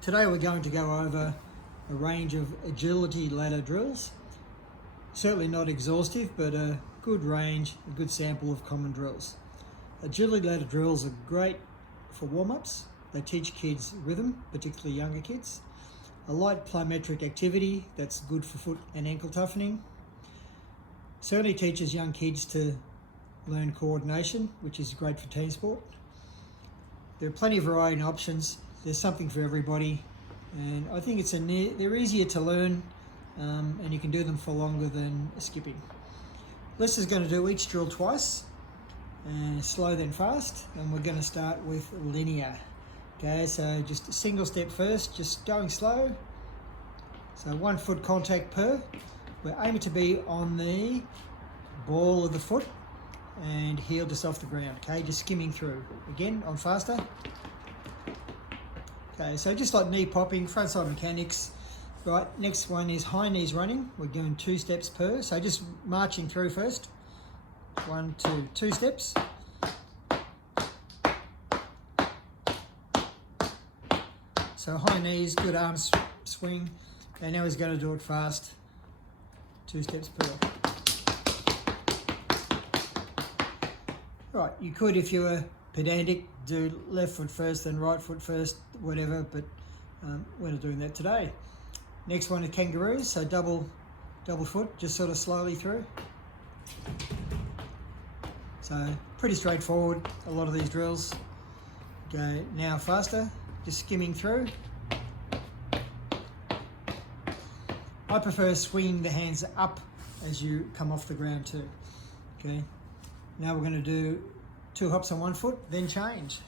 Today we're going to go over a range of agility ladder drills. Certainly not exhaustive, but a good range, a good sample of common drills. Agility ladder drills are great for warm-ups. They teach kids rhythm, particularly younger kids. A light plyometric activity that's good for foot and ankle toughening. Certainly teaches young kids to learn coordination, which is great for team sport. There are plenty of variety and options. There's something for everybody, and I think they're easier to learn, and you can do them for longer than skipping. Lisa's going to do each drill twice, and slow then fast, and we're going to start with linear. Okay, so just a single step first, just going slow. So 1 foot contact per. We're aiming to be on the ball of the foot and heel just off the ground. Okay, just skimming through. Again, on faster. Okay, so just like knee popping, front side mechanics. Right, next one is high knees running. We're doing 2 steps per, so just marching through first. 1, 2, 2 steps. So high knees, good arm swing. And now he's going to do it fast. 2 steps per. Right, you could, if you were pedantic, do left foot first, then right foot first, whatever, but we're not doing that today. Next one is kangaroos, so double foot, just sort of slowly through. So pretty straightforward, a lot of these drills. Go now faster, just skimming through. I prefer swinging the hands up as you come off the ground too. Okay, now we're going to do 2 hops on 1 foot, then change.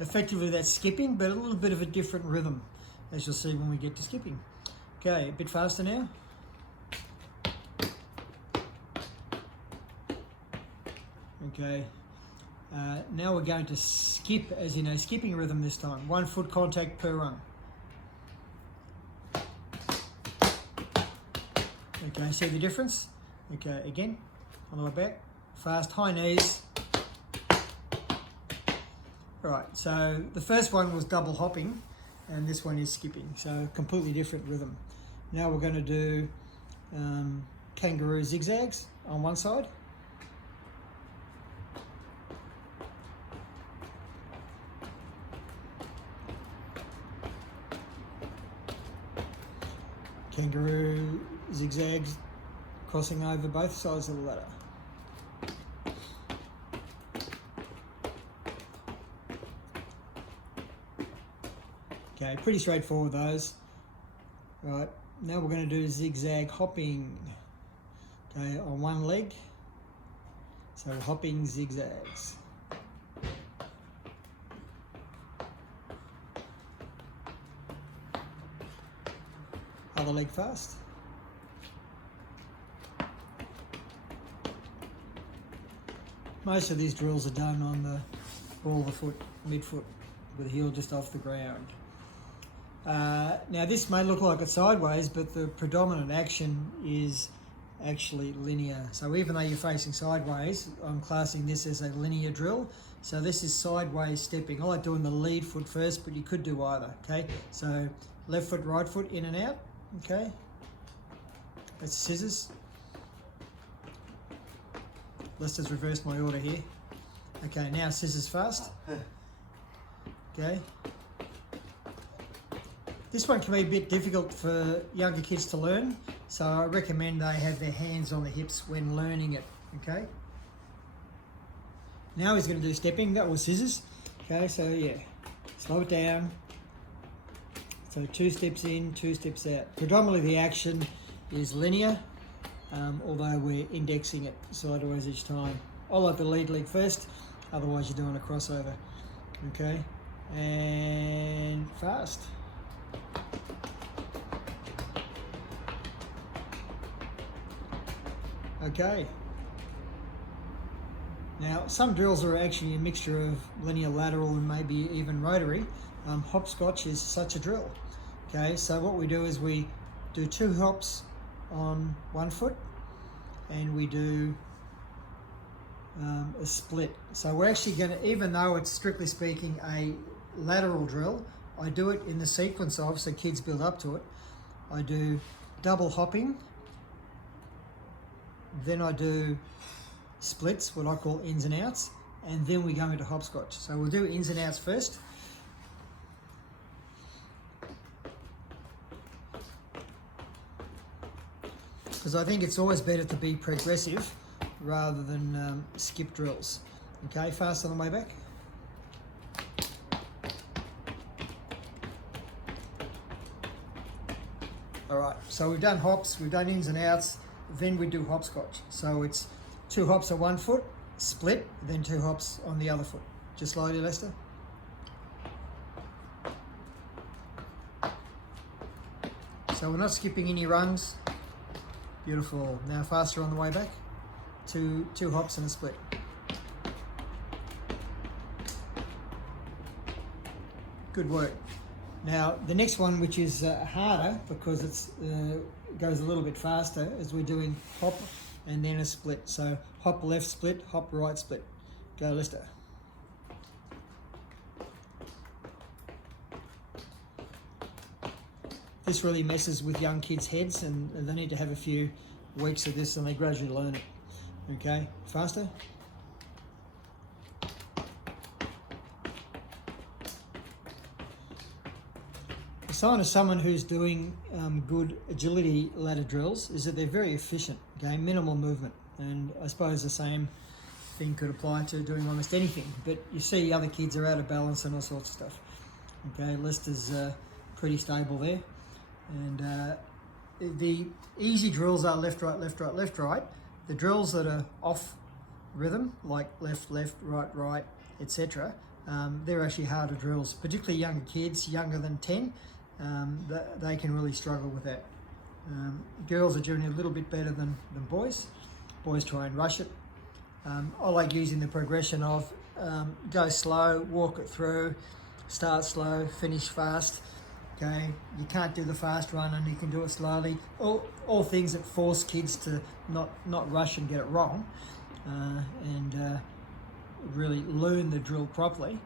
Effectively that's skipping, but a little bit of a different rhythm, as you'll see when we get to skipping. Okay, a bit faster now. Okay, now we're going to skip, as in a skipping rhythm this time. 1 foot contact per run. Okay, see the difference? Okay, again, on the way back, fast, high knees. Right, so the first one was double hopping, and this one is skipping, so completely different rhythm. Now we're going to do kangaroo zigzags on one side. Kangaroo zigzags crossing over both sides of the ladder. Okay, pretty straightforward those. Right, now we're going to do zigzag hopping. Okay, on one leg. So hopping zigzags. Other leg fast. Most of these drills are done on the ball of the foot, mid-foot, with the heel just off the ground. Now this may look like it's sideways, but the predominant action is actually linear. So even though you're facing sideways, I'm classing this as a linear drill. So this is sideways stepping. I like doing the lead foot first, but you could do either, okay? So left foot, right foot, in and out, okay? That's scissors. Let's just reverse my order here. Okay, now scissors fast. Okay. This one can be a bit difficult for younger kids to learn, so I recommend they have their hands on the hips when learning it, okay? Now he's going to do stepping. That was scissors. Okay, so yeah, slow it down. So 2 steps in, 2 steps out. Predominantly the action is linear, although we're indexing it sideways each time. I like the lead leg first, otherwise you're doing a crossover. Okay, and fast. Okay. Now, some drills are actually a mixture of linear, lateral, and maybe even rotary. Hopscotch is such a drill. Okay, so what we do is we do 2 hops on 1 foot, and we do a split. So we're actually going to, even though it's strictly speaking a lateral drill, I do it in the sequence of, so kids build up to it. I do double hopping, then I do splits, what I call ins and outs, and then we go into hopscotch. So we'll do ins and outs first. Because I think it's always better to be progressive rather than skip drills. Okay, fast on the way back. All right, so we've done hops, we've done ins and outs, then we do hopscotch. So it's 2 hops on one foot, split, then 2 hops on the other foot. Just slowly, Lester. So we're not skipping any rungs. Beautiful. Now faster on the way back. Two hops and a split. Good work. Now the next one, which is harder because it's goes a little bit faster, is we're doing hop and then a split. So hop left split, hop right split. Go, Lester. This really messes with young kids' heads, and they need to have a few weeks of this and they gradually learn it. Okay, faster. A sign of someone who's doing good agility ladder drills is that they're very efficient, okay, minimal movement. And I suppose the same thing could apply to doing almost anything, but you see other kids are out of balance and all sorts of stuff. Okay, Lester's pretty stable there. And the easy drills are left, right, left, right, left, right. The drills that are off rhythm, like left, left, right, right, etc., they're actually harder drills, particularly younger kids, younger than 10. They can really struggle with that. Girls are doing a little bit better than boys. Boys try and rush it. I like using the progression of go slow, walk it through, start slow, finish fast. Okay, you can't do the fast run and you can do it slowly. All things that force kids to not rush and get it wrong, and really learn the drill properly,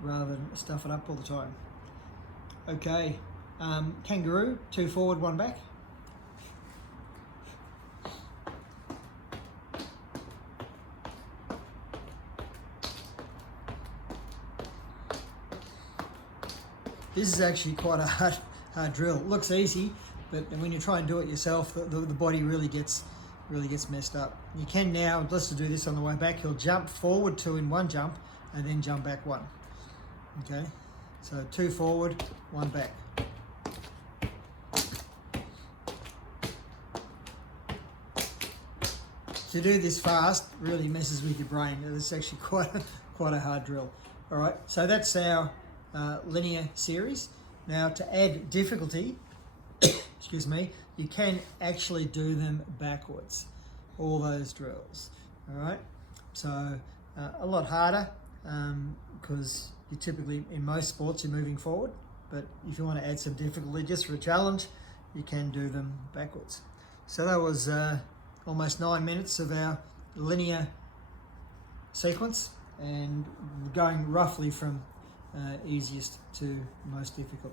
rather than stuff it up all the time. Okay, kangaroo, 2 forward, 1 back. This is actually quite a hard drill. It looks easy, but when you try and do it yourself, the body really gets messed up. You can now, let's do this on the way back. He'll jump forward 2 in 1 jump, and then jump back 1. Okay, so 2 forward, 1 back. To do this fast really messes with your brain. It's actually quite a hard drill. All right, so that's our linear series. Now to add difficulty, excuse me, you can actually do them backwards, all those drills. All right, so a lot harder because you typically, in most sports, you're moving forward, but if you want to add some difficulty just for a challenge, you can do them backwards. So that was almost 9 minutes of our linear sequence, and going roughly from easiest to most difficult.